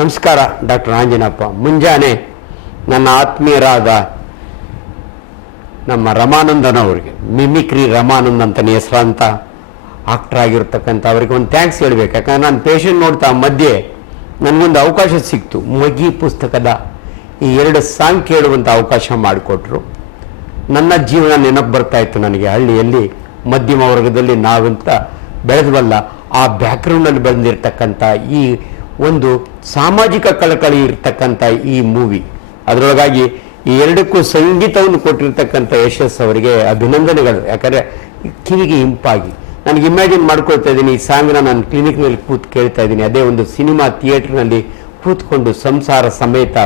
ನಮಸ್ಕಾರ ಡಾಕ್ಟರ್ ಆಂಜನಪ್ಪ. ಮುಂಜಾನೆ ನನ್ನ ಆತ್ಮೀಯರಾದ ನಮ್ಮ ರಮಾನಂದನವ್ರಿಗೆ, ಮಿಮಿಕ್ರಿ ರಮಾನಂದ್ ಅಂತಲೇ ಹೆಸರಂತ ಆಕ್ಟರ್ ಆಗಿರ್ತಕ್ಕಂಥ ಅವರಿಗೆ ಒಂದು ಥ್ಯಾಂಕ್ಸ್ ಹೇಳ್ಬೇಕು. ಯಾಕಂದ್ರೆ ನಾನು ಪೇಷಂಟ್ ನೋಡ್ತಾ ಮಧ್ಯೆ ನನಗೊಂದು ಅವಕಾಶ ಸಿಕ್ತು. ಮಗಿ ಪುಸ್ತಕದ ಈ 2 ಸಾಂಗ್ ಕೇಳುವಂಥ ಅವಕಾಶ ಮಾಡಿಕೊಟ್ರು. ನನ್ನ ಜೀವನ ನೆನಪು ಬರ್ತಾ ಇತ್ತು ನನಗೆ. ಹಳ್ಳಿಯಲ್ಲಿ ಮಧ್ಯಮ ವರ್ಗದಲ್ಲಿ ನಾವಂತ ಬೆಳೆದವಲ್ಲ, ಆ ಬ್ಯಾಕ್ಗ್ರೌಂಡಲ್ಲಿ ಬಂದಿರತಕ್ಕಂಥ ಈ ಒಂದು ಸಾಮಾಜಿಕ ಕಳಕಳಿ ಇರ್ತಕ್ಕಂಥ ಈ ಮೂವಿ, ಅದರೊಳಗಾಗಿ ಈ 2ಕ್ಕೂ ಸಂಗೀತವನ್ನು ಕೊಟ್ಟಿರ್ತಕ್ಕಂಥ ಯಶಸ್ ಅವರಿಗೆ ಅಭಿನಂದನೆಗಳು. ಯಾಕಂದರೆ ಕಿವಿಗೆ ಇಂಪಾಗಿ ನನಗೆ ಇಮ್ಯಾಜಿನ್ ಮಾಡ್ಕೊಳ್ತಾ ಇದ್ದೀನಿ, ಈ ಸಾಂಗ್ನ ನಾನು ಕ್ಲಿನಿಕ್ನಲ್ಲಿ ಕೂತು ಕೇಳ್ತಾ ಇದ್ದೀನಿ. ಅದೇ ಒಂದು ಸಿನಿಮಾ ಥಿಯೇಟ್ರ್ನಲ್ಲಿ ಕೂತ್ಕೊಂಡು ಸಂಸಾರ ಸಮೇತ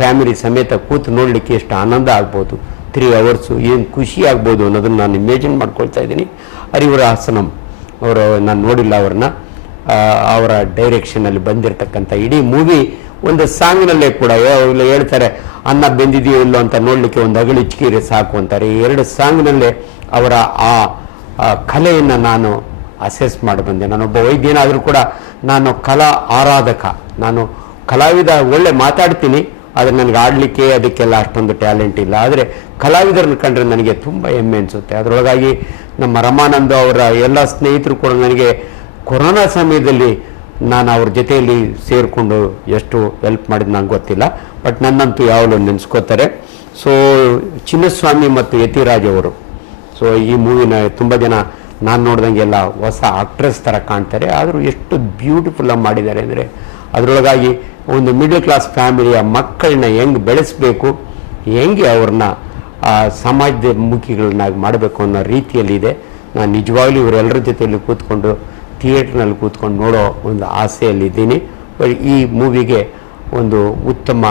ಫ್ಯಾಮಿಲಿ ಸಮೇತ ಕೂತು ನೋಡಲಿಕ್ಕೆ ಎಷ್ಟು ಆನಂದ ಆಗ್ಬೋದು, 3 ಅವರ್ಸು ಏನು ಖುಷಿ ಆಗ್ಬೋದು ಅನ್ನೋದನ್ನು ನಾನು ಇಮ್ಯಾಜಿನ್ ಮಾಡ್ಕೊಳ್ತಾ ಇದ್ದೀನಿ. ಹರಿವರ ಹಾಸನಂ ಅವರು, ನಾನು ನೋಡಿಲ್ಲ ಅವ್ರನ್ನ, ಅವರ ಡೈರೆಕ್ಷನಲ್ಲಿ ಬಂದಿರತಕ್ಕಂಥ ಇಡೀ ಮೂವಿ ಒಂದು ಸಾಂಗ್ನಲ್ಲೇ ಕೂಡ ಹೇಳ್ತಾರೆ, ಅನ್ನ ಬೆಂದಿದೆಯೋ ಇಲ್ಲೋ ಅಂತ ನೋಡಲಿಕ್ಕೆ ಒಂದು ಅಗಲಿ ಇಚ್ಕೀರೆ ಸಾಕು ಅಂತಾರೆ. ಈ 2 ಸಾಂಗ್ನಲ್ಲೇ ಅವರ ಆ ಕಲೆಯನ್ನು ನಾನು ಅಸೆಸ್ ಮಾಡಿ ಬಂದೆ. ನಾನೊಬ್ಬ ವೈದ್ಯನಾದರೂ ಕೂಡ ನಾನು ಕಲಾ ಆರಾಧಕ, ನಾನು ಕಲಾವಿದ. ಒಳ್ಳೆ ಮಾತಾಡ್ತೀನಿ, ಆದರೆ ನನಗೆ ಆಡಲಿಕ್ಕೆ ಅದಕ್ಕೆಲ್ಲ ಅಷ್ಟೊಂದು ಟ್ಯಾಲೆಂಟ್ ಇಲ್ಲ. ಆದರೆ ಕಲಾವಿದರನ್ನು ಕಂಡ್ರೆ ನನಗೆ ತುಂಬ ಹೆಮ್ಮೆ ಅನಿಸುತ್ತೆ. ಅದರೊಳಗಾಗಿ ನಮ್ಮ ರಮಾನಂದ ಅವರ ಎಲ್ಲ ಸ್ನೇಹಿತರು ಕೂಡ ನನಗೆ ಕೊರೋನಾ ಸಮಯದಲ್ಲಿ ನಾನು ಅವ್ರ ಜೊತೆಯಲ್ಲಿ ಸೇರಿಕೊಂಡು ಎಷ್ಟು ಹೆಲ್ಪ್ ಮಾಡಿದ್ದು ನಂಗೆ ಗೊತ್ತಿಲ್ಲ, ಬಟ್ ನನ್ನಂತೂ ಯಾವಾಗಲೂ ನೆನೆಸ್ಕೋತಾರೆ. ಸೊ ಚಿನ್ನಸ್ವಾಮಿ ಮತ್ತು ಯತಿರಾಜ್ ಅವರು, ಸೊ ಈ ಮೂವಿನ ತುಂಬ ಜನ ನಾನು ನೋಡ್ದಂಗೆಲ್ಲ ಹೊಸ ಆಕ್ಟ್ರೆಸ್ ಥರ ಕಾಣ್ತಾರೆ. ಆದರೂ ಎಷ್ಟು ಬ್ಯೂಟಿಫುಲ್ಲಾಗಿ ಮಾಡಿದ್ದಾರೆ ಅಂದರೆ, ಅದರೊಳಗಾಗಿ ಒಂದು ಮಿಡಲ್ ಕ್ಲಾಸ್ ಫ್ಯಾಮಿಲಿಯ ಮಕ್ಕಳನ್ನ ಹೆಂಗೆ ಬೆಳೆಸಬೇಕು, ಹೆಂಗೆ ಅವ್ರನ್ನ ಸಮಾಜದ ಮುಖಿಗಳನ್ನಾಗಿ ಮಾಡಬೇಕು ಅನ್ನೋ ರೀತಿಯಲ್ಲಿದೆ. ನಾನು ನಿಜವಾಗ್ಲೂ ಇವರೆಲ್ಲರ ಜೊತೆಯಲ್ಲಿ ಕೂತ್ಕೊಂಡು ಥಿಯೇಟ್ರ್ನಲ್ಲಿ ಕೂತ್ಕೊಂಡು ನೋಡೋ ಒಂದು ಆಸೆಯಲ್ಲಿದ್ದೀನಿ. ಈ ಮೂವಿಗೆ ಒಂದು ಉತ್ತಮ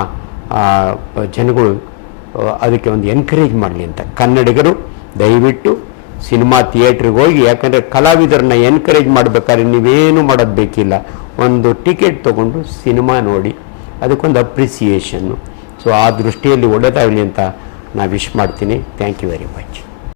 ಜನಗಳು ಅದಕ್ಕೆ ಒಂದು ಎನ್ಕರೇಜ್ ಮಾಡಲಿ ಅಂತ ಕನ್ನಡಿಗರು ದಯವಿಟ್ಟು ಸಿನಿಮಾ ಥಿಯೇಟ್ರಿಗೆ ಹೋಗಿ. ಯಾಕಂದರೆ ಕಲಾವಿದರನ್ನ ಎನ್ಕರೇಜ್ ಮಾಡಬೇಕಾದ್ರೆ ನೀವೇನು ಮಾಡೋದು ಬೇಕಿಲ್ಲ, ಒಂದು ಟಿಕೆಟ್ ತೊಗೊಂಡು ಸಿನಿಮಾ ನೋಡಿ, ಅದಕ್ಕೊಂದು ಅಪ್ರಿಸಿಯೇಷನ್ನು. ಸೊ ಆ ದೃಷ್ಟಿಯಲ್ಲಿ ಒಳ್ಳೆಯದಾಗಲಿ ಅಂತ ನಾನು ವಿಶ್ ಮಾಡ್ತೀನಿ. Thank you very much.